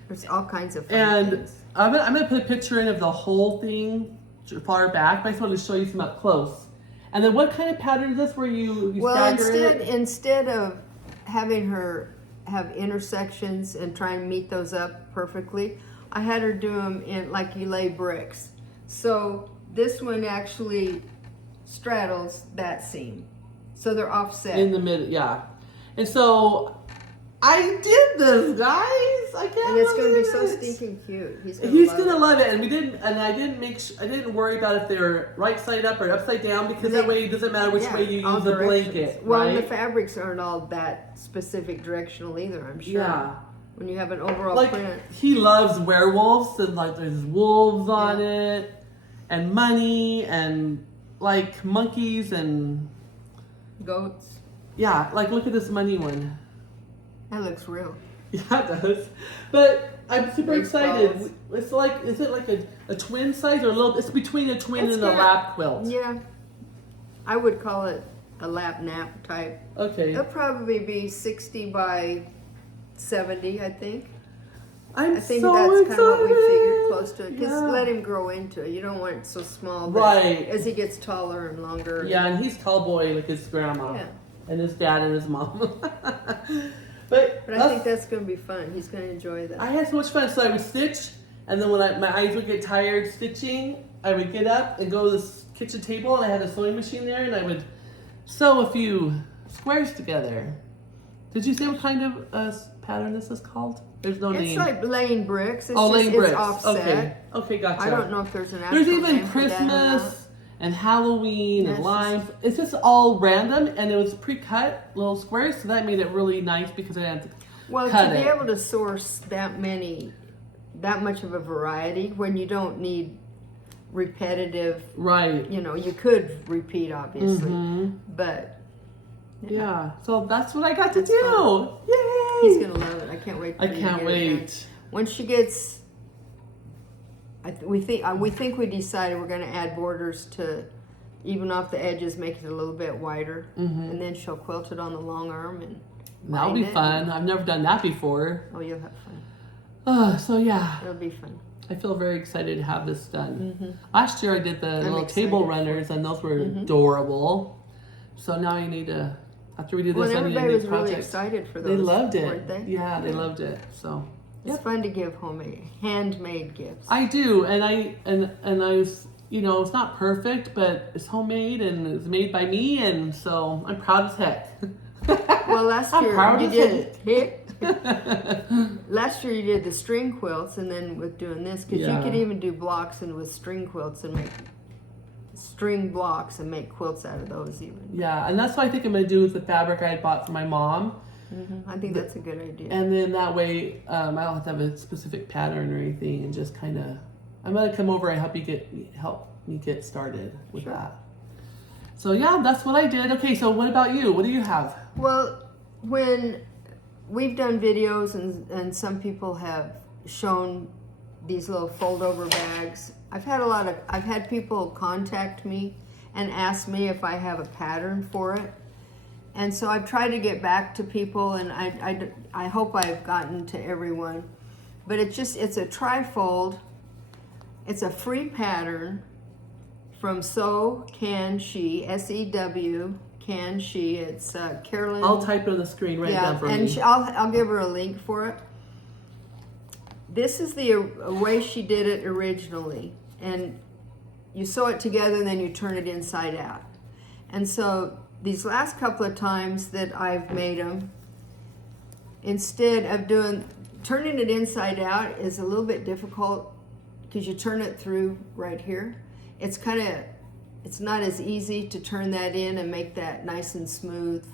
There's all kinds of fun things. I'm gonna put a picture in of the whole thing far back, but I just wanted to show you some up close. And then what kind of pattern is this where you stagger it? Instead of having her have intersections and try and meet those up perfectly, I had her do them in like you lay bricks. So this one actually straddles that seam. So they're offset. In the middle, yeah. And so I did this, guys. I can't. And it's going to be so stinking cute. He's gonna love it. And I didn't worry about if they're right side up or upside down because that way it doesn't matter which way you use the blanket. Well, right? the fabrics aren't all that specific directional either, I'm sure. Yeah. When you have an overall print. He loves werewolves and there's wolves on it, and money and monkeys and goats. Yeah, look at this money one. That looks real. Yeah, it does. But I'm super excited. It's is it like a twin size or a little? It's between a twin and a lap quilt. Yeah, I would call it a lap nap type. Okay. It'll probably be 60 by 70, I think. I think so that's kind of what we figured close to it. Because let him grow into it. You don't want it so small. Right. As he gets taller and longer. Yeah, and he's tall boy like his grandma. Yeah. And his dad and his mom. But I think that's going to be fun. He's going to enjoy that. I had so much fun. So I would stitch, and then when my eyes would get tired stitching, I would get up and go to the kitchen table, and I had a sewing machine there, and I would sew a few squares together. Did you say what kind of pattern this is called? There's no name. It's like laying bricks. It's laying bricks. It's offset. Okay, gotcha. I don't know if there's an actual There's even name for that or not. Christmas and Halloween and limes. It's just all random, and it was pre-cut little squares, so that made it really nice because I had to Well, cut to be it. able to source that much of a variety when you don't need repetitive, Right. you know, you could repeat obviously, Mhm. but Yeah. So that's what I got to That's do. fun. Yay! he's gonna love it. I can't wait. For I you to can't get it done. wait. Once she gets, we think we decided we're gonna add borders to even off the edges, make it a little bit wider, Mhm. and then she'll quilt it on the long arm and. That'll bind be it. fun. I've never done that before. Oh, you'll have fun. So yeah, It'll be fun. I feel very excited to have this done. Mm-hmm. Last year I did the little table excited for runners, and those were Mhm. adorable. So now I need to, after we do Well, this, and I need a everybody new was really project. excited for those. They loved it. weren't they? Yeah, they loved it. So It's fun to give handmade gifts. I do, and I was, you know, it's not perfect, but it's homemade and it's made by me, and so I'm proud as heck. Well, last I'm year proud you as did. Last year you did the string quilts, and then with doing this, because Yeah. you could even do blocks and with string quilts and make string blocks and make quilts out of those even. Yeah, and that's what I think I'm gonna do with the fabric I had bought for my mom. I think that's a good idea. And then that way, I don't have to have a specific pattern or anything, and just kind of, I'm gonna come over and help me get started with Sure. that. So yeah, that's what I did. Okay, so what about you? What do you have? Well, when we've done videos and some people have shown these little fold over bags, I've had people contact me and ask me if I have a pattern for it. And so I've tried to get back to people, and I hope I've gotten to everyone. But it's a trifold. It's a free pattern from Sew Can She, SEW Can She. It's Carolyn. I'll type it on the screen right now for and me. I'll give her a link for it. This is the way she did it originally, and you sew it together and then you turn it inside out. And so these last couple of times that I've made them, instead of turning it inside out is a little bit difficult because you turn it through right here. It's not as easy to turn that in and make that nice and smooth.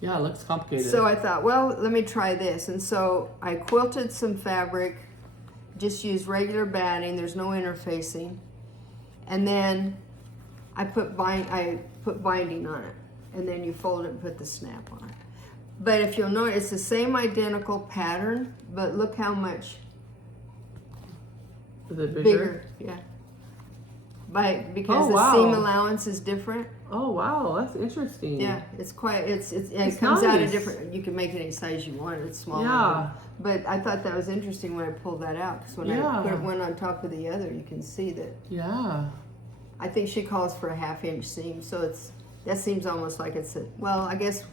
Yeah, it looks complicated. So I thought, well, let me try this. And so I quilted some fabric, just used regular batting, there's no interfacing. And then I put binding on it. And then you fold it and put the snap on it. But if you'll notice, it's the same identical pattern, but look how much Is it bigger? bigger. Yeah. Because Oh, the wow. seam allowance is different. Oh wow, that's interesting. Yeah, it's quite. It It's comes out of nice. different. You can make it any size you want. It's small. Yeah. But I thought that was interesting when I pulled that out, because when I Yeah. put one on top of the other, you can see that. Yeah. I think she calls for a 1/2 inch seam, so that seems almost like it's I guess.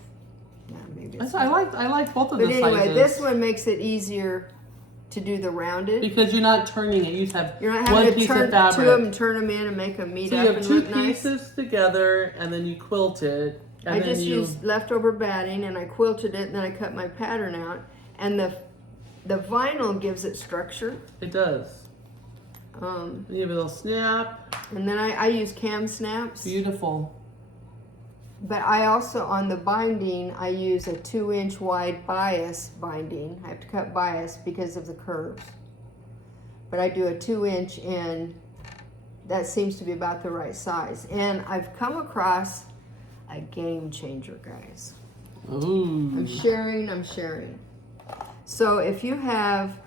Yeah, maybe. It's I like both of But the anyway, sizes. this one makes it easier to do the rounded. Because you're not turning it. You just have You're not one having to piece turn of fabric. two of them, turn them in, and make them meet So up you have and two look nice. pieces together, and then you quilt it. And I then just used leftover batting and I quilted it, and then I cut my pattern out, and the vinyl gives it structure. It does. You have a little snap. And then I use cam snaps. Beautiful. But I also, on the binding, I use a 2-inch wide bias binding. I have to cut bias because of the curves. But I do a 2-inch, and that seems to be about the right size. And I've come across a game changer, guys. Ooh. I'm sharing. So if you have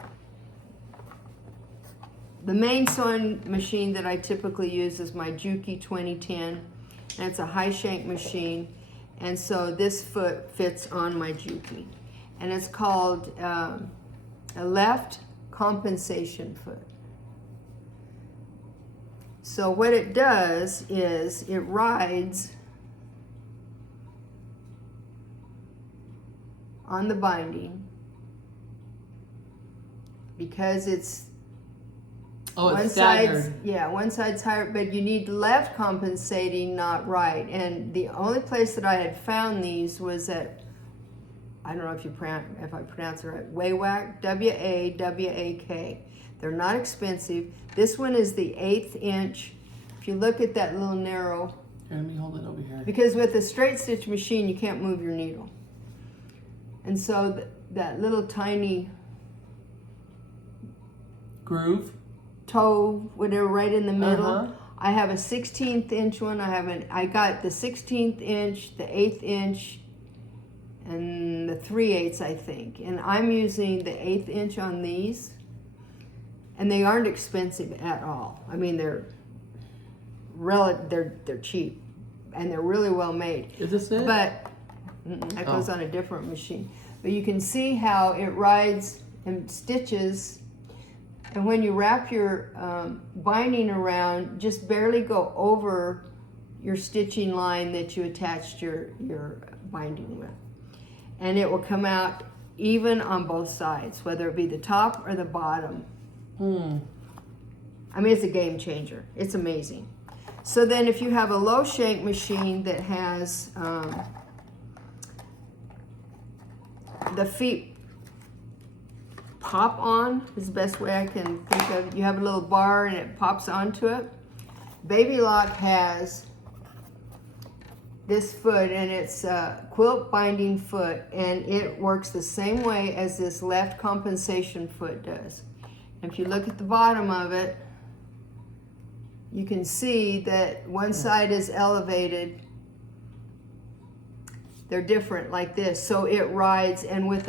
the main sewing machine that I typically use is my Juki 2010, and it's a high shank machine, and so this foot fits on my Juki, and it's called a left compensation foot. So what it does is it rides on the binding, because it's It's staggered. one side's higher, but you need left compensating, not right. And the only place that I had found these was at, I don't know if I pronounce it right, Wawak, W-A-W-A-K. They're not expensive. This one is the 1/8 inch. If you look at that little narrow, Here, let me hold it over here. because with a straight stitch machine, you can't move your needle. And so that little tiny groove, toe, whatever, right in the middle. Uh-huh. I have a 16th inch one. I got the 16th inch, the 1/8 inch, and the 3/8, I think. And I'm using the 1/8 inch on these, and they aren't expensive at all. I mean, they're cheap, and they're really well made. Is this it? But that goes on a different machine. But you can see how it rides and stitches. And when you wrap your binding around, just barely go over your stitching line that you attached your binding with. And it will come out even on both sides, whether it be the top or the bottom. I mean, it's a game changer. It's amazing. So then if you have a low shank machine that has the feet pop on, is the best way I can think of. You have a little bar and it pops onto it. Babylock has this foot, and it's a quilt binding foot, and it works the same way as this left compensation foot does. And if you look at the bottom of it, you can see that one side is elevated. They're different like this, so it rides. And with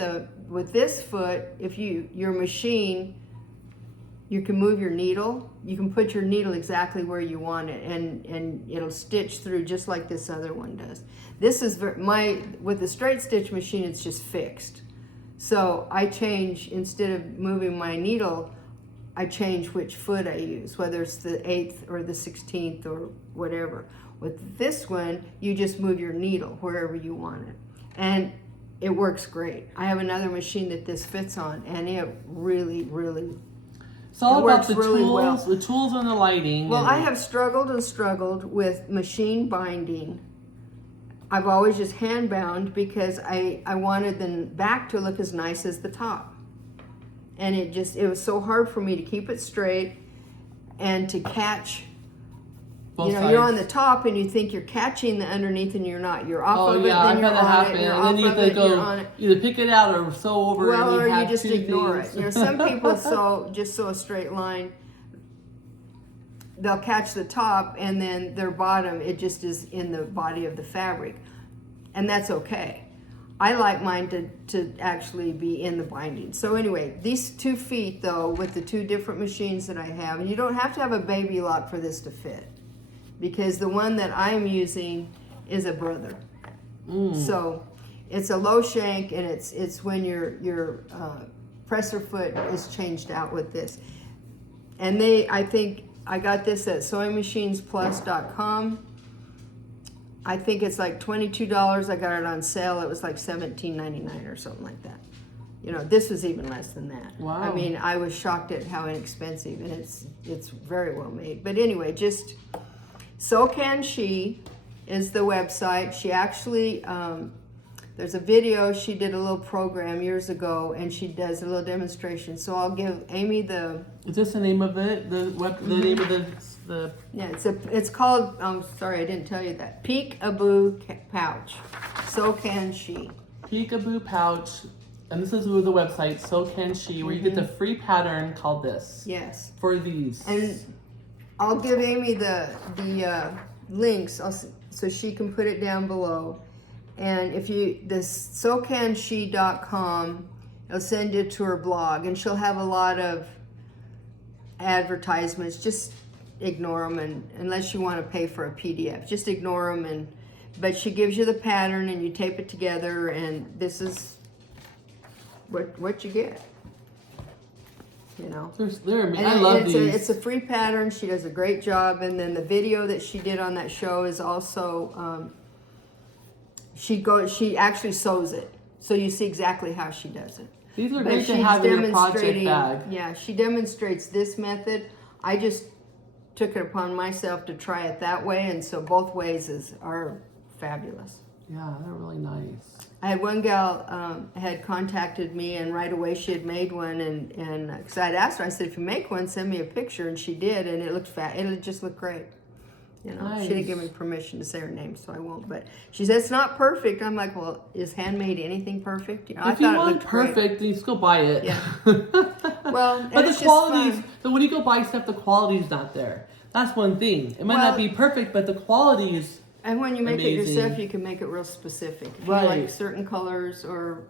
this foot, if your machine, you can move your needle. You can put your needle exactly where you want it, and it'll stitch through just like this other one does. This is with the straight stitch machine, it's just fixed. So I change, instead of moving my needle, I change which foot I use, whether it's the 1/8 or the 16th or whatever. With this one, you just move your needle wherever you want it. And it works great. I have another machine that this fits on, and it really, really it's all about works the really tools, well. the tools and the lighting. Well, I have struggled with machine binding. I've always just hand bound because I wanted the back to look as nice as the top. And it was so hard for me to keep it straight and to catch. Both you're on sides. the top and you think you're catching the underneath, and you're not. You're off Oh of it, yeah, then I've you're had that on happen. it, you're And off then you of have it, to you're on go it. either pick it out or sew over. Well, and or you have just two ignore things. it. You know, some people just sew a straight line. They'll catch the top, and then their bottom, it just is in the body of the fabric. And that's okay. I like mine to actually be in the binding. So anyway, these 2 feet though, with the 2 different machines that I have, and you don't have to have a Babylock for this to fit, because the one that I'm using is a brother. So it's a low shank, and it's when your presser foot is changed out with this. And I think I got this at sewingmachinesplus.com. I think it's like $22. I got it on sale. It was like $17.99 or something like that. You know, this was even less than that. Wow. I mean, I was shocked at how inexpensive, and it's very well made. But anyway, just So Can She is the website. She actually, there's a video, she did a little program years ago, and she does a little demonstration. So I'll give Amy the... Is this the name of it? The name of the Yeah, it's called, I'm sorry, I didn't tell you that. Peekaboo Pouch. So Can She. Peekaboo Pouch. And this is with the website, So Can She, where you get the free pattern called this. Yes. For these. And I'll give Amy the links so she can put it down below. And if socanshe.com, it'll send you to her blog, and she'll have a lot of advertisements. Just ignore them, and unless you want to pay for a PDF, just ignore them. But she gives you the pattern, and you tape it together, and this is what you get. You know, I love these. It's a free pattern. She does a great job, and then the video that she did on that show is also she actually sews it, so you see exactly how she does it. These are great to have in your project bag. Yeah, she demonstrates this method. I just took it upon myself to try it that way, and so both ways are fabulous. Yeah, they're really nice. I had one gal had contacted me, and right away she had made one, and because I'd asked her, I said, if you make one, send me a picture, and she did, and it looked it just looked great. You know, Nice. she didn't give me permission to say her name, so I won't. But she said it's not perfect. I'm like, well, is handmade anything perfect? You know, If you want perfect, then you just go buy it. Yeah. Well, but it's the just quality's, fun. but when you go buy stuff, the quality's not there. That's one thing. It might not be perfect, but the quality is And when you make amazing. it yourself, you can make it real specific. If Right. you like certain colors or...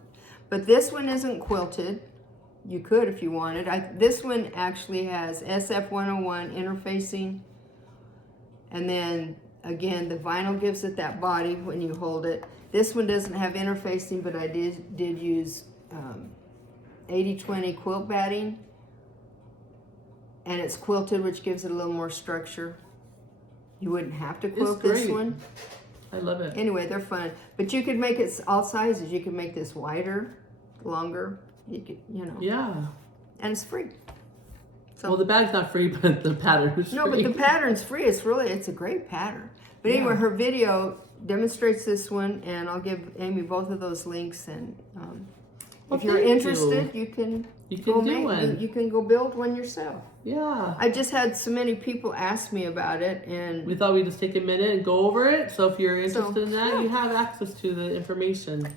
But this one isn't quilted. You could if you wanted. This one actually has SF101 interfacing. And then, again, the vinyl gives it that body when you hold it. This one doesn't have interfacing, but I did use 80/20 quilt batting. And it's quilted, which gives it a little more structure. You wouldn't have to quilt this one. I love it. Anyway, they're fun. But you could make it all sizes. You could make this wider, longer. You could, you know. Yeah. And it's free. So, Well, the bag's not free, but the pattern is free. no, but the pattern's free. It's a great pattern. But anyway, her video demonstrates this one, and I'll give Amy both of those links. And if you're interested, you can do one. You can go build one yourself. Yeah. I just had so many people ask me about it, and we thought we'd just take a minute and go over it. So if you're interested in that, you have access to the information.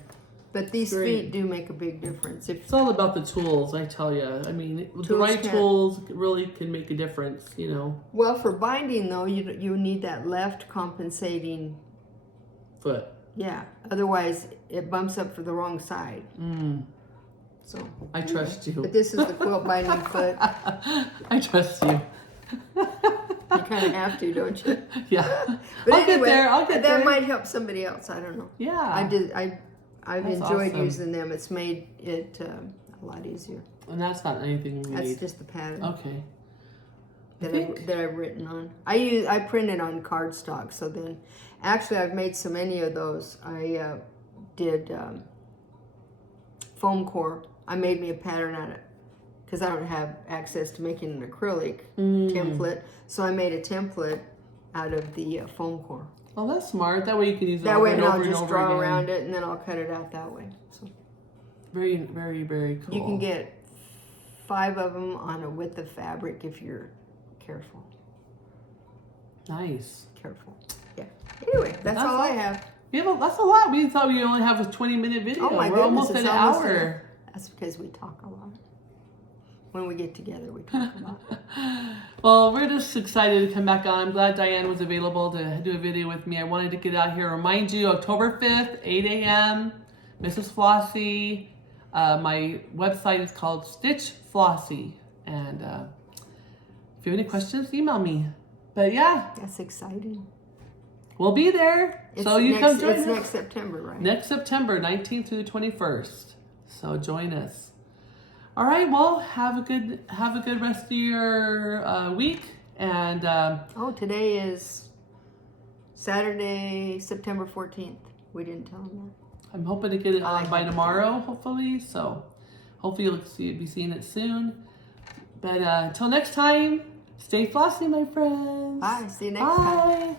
But these feet do make a big difference. It's all about the tools, I tell you. I mean, the right tools really can make a difference, you know. Well, for binding, though, you need that left compensating foot. Yeah. Otherwise, it bumps up for the wrong side. So I trust you. But this is the quilt binding foot. I trust you. You kind of have to, don't you? Yeah. But I'll get there. That might help somebody else. I don't know. Yeah. I've enjoyed using them. It's made it a lot easier. And that's not anything we That's need. just the pattern. Okay. That I've written on. I printed on cardstock. So then, actually, I've made so many of those. I did foam core. I made me a pattern out of it because I don't have access to making an acrylic template. So I made a template out of the foam core. Well, that's smart. That way you can use it That over way, and and over I'll and just over draw again. around it, and then I'll cut it out that way. So very, very, very cool. you can get 5 of them on a width of fabric if you're careful. Nice. Careful. Yeah. Anyway, that's all I have. Yeah, well, that's a lot. We thought we only have a 20-minute video. Oh my We're goodness, almost at it's an almost hour. That's because we talk a lot. When we get together, we talk a lot. Well, we're just excited to come back on. I'm glad Dyann was available to do a video with me. I wanted to get out here. Remind you, October 5th, 8 a.m., Mrs. Flossy. My website is called Stitch Flossy. And if you have any questions, email me. But yeah. That's exciting. We'll be there. So you come join us. It's next September, right? Next September, 19th through the 21st. So join us. All right. Well, have a good rest of your week. And today is Saturday, September 14th. We didn't tell them that. I'm hoping to get it by tomorrow, hopefully. So hopefully you'll be seeing it soon. But until next time, stay flossy, my friends. Bye. See you next time. Bye.